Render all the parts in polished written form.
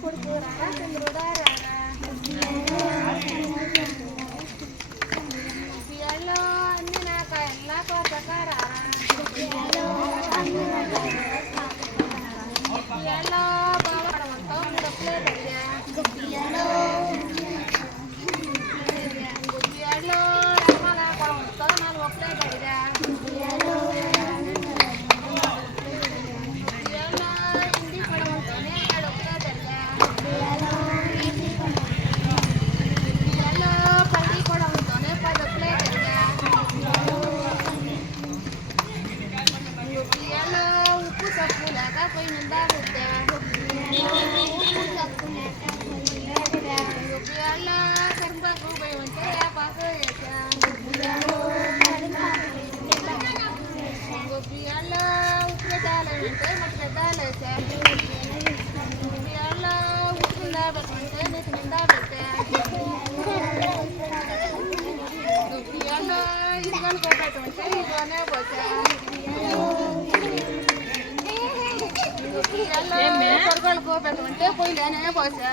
కొడుకు రారా చంద్రుడా రారా గుబ్బియాలో అన్ని నా కాయల్లా కోతకారా గుబ్బియాలో బావడమంతో ముడపులే తడిగా గుబ్బియాలో రమ్మల కొడమంతో నాలుగు ఒప్పులే తడిగా గుబ్బియాలో ఇంటి కొడమంతోనే ఏడొప్పులే తడిగా గుబ్బియాలో పల్లి కొడమంతోనే పదొప్పులే తడిగా గుబ్బియాలో ఉప్పు తప్పు లేక పోయి నిండా పెట్టా గుబ్బియాలో కరింపాకు పోయి ఉంటే పాకు వేసా గుబ్బియాలో ఉప్పు పెట్టాలి అంటే మట్టి పెట్టాలి వేసా గుబ్బియాలో ఉప్పు నిండా పెట్టమంటే నీకు నిండా పెట్టా గుబ్బియాలో ఇదిగోని కోపెట్టమంటే ఇదిగోనే పోసా కొరగోలు కోపెట్టమంటే పొయ్యిలోనే పోసా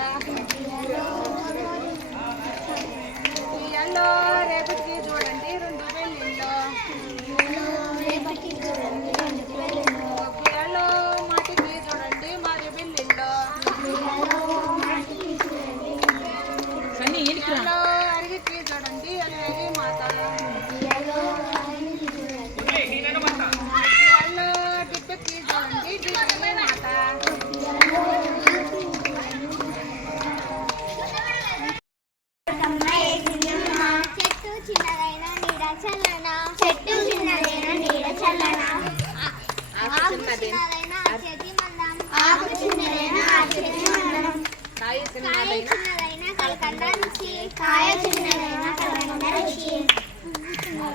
గుబ్బియాలో రేపటికి చూడండి 2 పెళ్ళిళ్ళు గుబ్బియాలో మాటికి చూడండి మాది పెళ్ళిళ్ళు గుబ్బియాలో అరిగికి చూడండి అలివేలి మాత గుబ్బియాలో డిబ్బకి చూడండి డిబ్బి మాత చెట్టు చిన్నదైన నీడ చల్లనా చెట్టు చిన్నదైన నీడ చల్లనా ఆకు చిన్నదైన చేతి మందం ఆకు చిన్నదైన చేతి మందం కాయ చిన్నదైన కలకండ రుచి కాయ చిన్నదైన కలకండ రుచి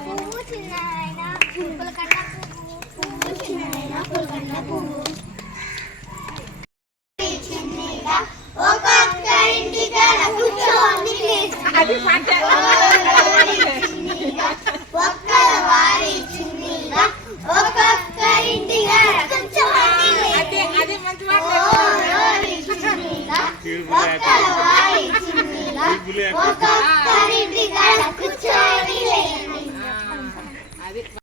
పువ్వు చిన్నదైన పులకండ పువ్వు చిన్నదైన పులకండ పువ్వు చిన్నగా ఒక ఇంటి కూర్చోండి